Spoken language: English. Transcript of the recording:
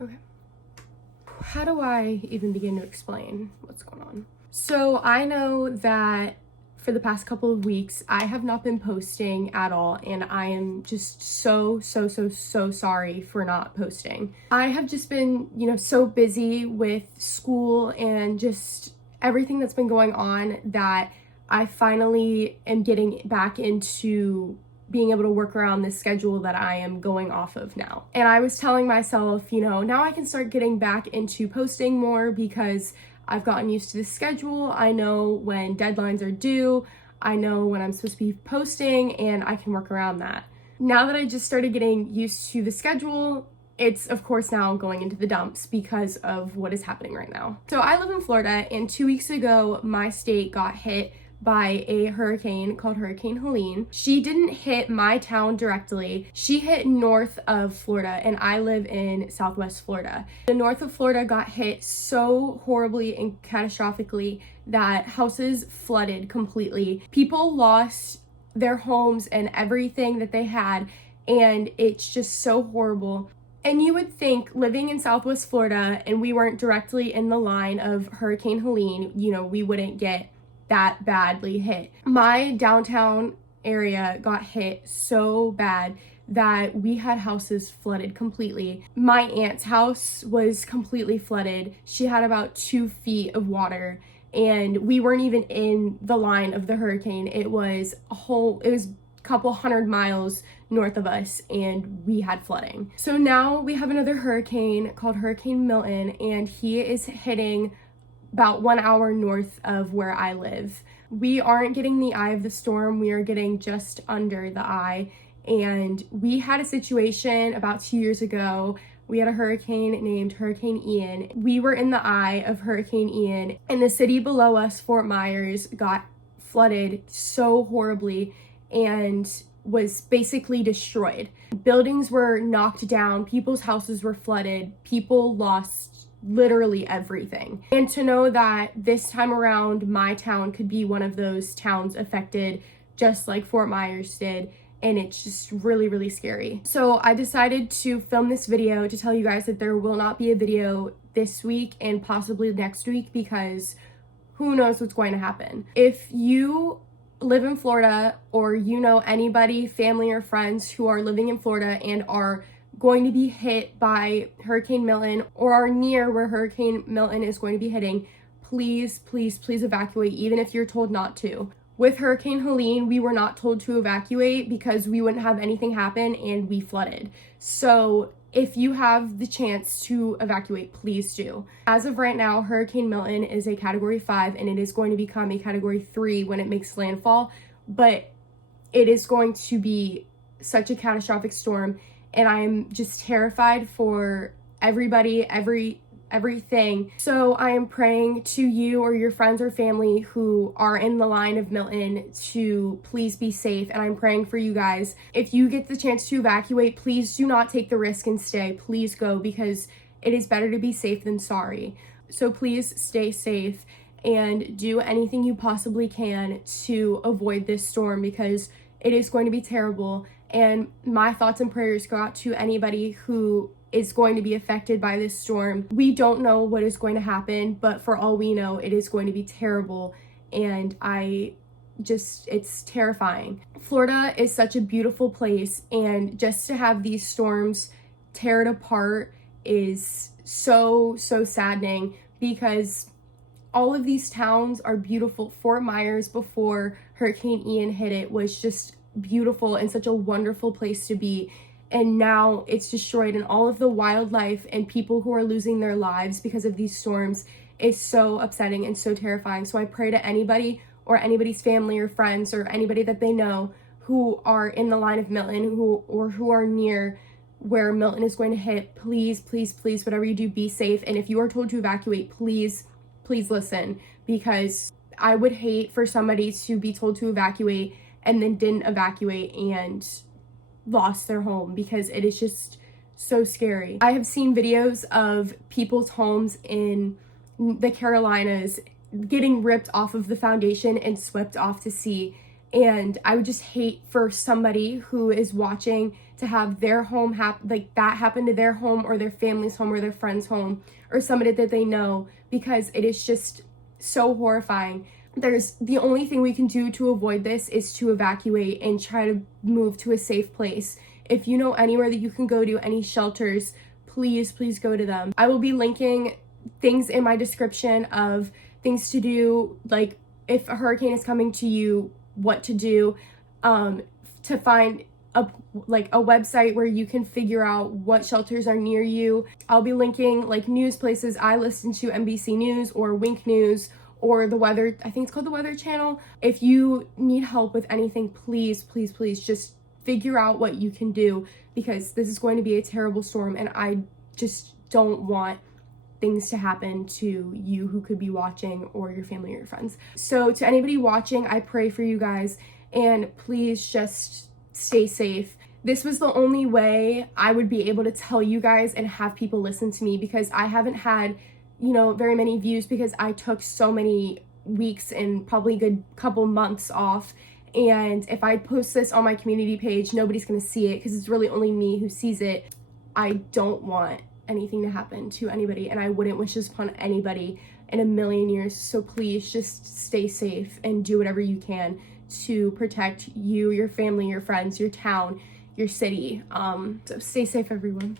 Okay. How do I even begin to explain what's going on? So I know that for the past couple of weeks, I have not been posting at all, and I am just so sorry for not posting. I have just been, so busy with school and just everything that's been going on that I finally am getting back into being able to work around this schedule that I am going off of now. And I was telling myself, now I can start getting back into posting more because I've gotten used to the schedule. I know when deadlines are due. I know when I'm supposed to be posting, and I can work around that. Now that I just started getting used to the schedule, it's of course now going into the dumps because of what is happening right now. So I live in Florida, and 2 weeks ago, my state got hit by a hurricane called Hurricane Helene. She didn't hit my town directly. She hit north of Florida, and I live in Southwest Florida. The north of Florida got hit so horribly and catastrophically that houses flooded completely. People lost their homes and everything that they had, and it's just so horrible. And you would think, living in Southwest Florida and we weren't directly in the line of Hurricane Helene, we wouldn't get that badly hit. My downtown area got hit so bad that we had houses flooded completely. My aunt's house was completely flooded. She had about 2 feet of water, and we weren't even in the line of the hurricane. It was a couple hundred miles north of us, and we had flooding. So now we have another hurricane called Hurricane Milton, and he is hitting about 1 hour north of where I live. We aren't getting the eye of the storm. We are getting just under the eye. And we had a situation about 2 years ago. We had a hurricane named Hurricane Ian. We were in the eye of Hurricane Ian, and the city below us, Fort Myers, got flooded so horribly and was basically destroyed. Buildings were knocked down. People's houses were flooded. People lost literally everything. And to know that this time around my town could be one of those towns affected just like Fort Myers did, and it's just really scary. So I decided to film this video to tell you guys that there will not be a video this week and possibly next week because who knows what's going to happen. If you live in Florida, or anybody, family or friends who are living in Florida and are going to be hit by Hurricane Milton or are near where Hurricane Milton is going to be hitting, please evacuate, even if you're told not to. With Hurricane Helene, we were not told to evacuate because we wouldn't have anything happen, and we flooded. So if you have the chance to evacuate, please do. As of right now, Hurricane Milton is a Category 5, and it is going to become a Category 3 when it makes landfall, but it is going to be such a catastrophic storm. And I'm just terrified for everybody, everything. So I am praying to you or your friends or family who are in the line of Milton to please be safe. And I'm praying for you guys. If you get the chance to evacuate, please do not take the risk and stay. Please go, because it is better to be safe than sorry. So please stay safe and do anything you possibly can to avoid this storm, because it is going to be terrible. And my thoughts and prayers go out to anybody who is going to be affected by this storm. We don't know what is going to happen, but for all we know, it is going to be terrible. And it's terrifying. Florida is such a beautiful place, and just to have these storms tear it apart is so saddening, because all of these towns are beautiful. Fort Myers, before Hurricane Ian hit it, was just beautiful and such a wonderful place to be, and now it's destroyed, and all of the wildlife and people who are losing their lives because of these storms is so upsetting and so terrifying. So I pray to anybody or anybody's family or friends or anybody that they know who are in the line of Milton, who are near where Milton is going to hit, please, whatever you do, be safe. And if you are told to evacuate, please listen, because I would hate for somebody to be told to evacuate and then didn't evacuate and lost their home, because it is just so scary. I have seen videos of people's homes in the Carolinas getting ripped off of the foundation and swept off to sea, And I would just hate for somebody who is watching to have their home like that happen to their home or their family's home or their friend's home or somebody that they know, because it is just so horrifying. The only thing we can do to avoid this is to evacuate and try to move to a safe place. If you know anywhere that you can go to, any shelters, please go to them. I will be linking things in my description of things to do, like if a hurricane is coming to you, what to do, to find a website where you can figure out what shelters are near you. I'll be linking like news places. I listen to NBC News or Wink News or the weather, I think it's called the Weather Channel. If you need help with anything, please just figure out what you can do, because this is going to be a terrible storm and I just don't want things to happen to you who could be watching, or your family or your friends. So to anybody watching, I pray for you guys, and please just stay safe. This was the only way I would be able to tell you guys and have people listen to me, because I haven't had, very many views because I took so many weeks and probably a good couple months off. And if I post this on my community page, nobody's gonna see it because it's really only me who sees it. I don't want anything to happen to anybody, and I wouldn't wish this upon anybody in a million years. So please just stay safe and do whatever you can to protect you, your family, your friends, your town, your city. So stay safe, everyone.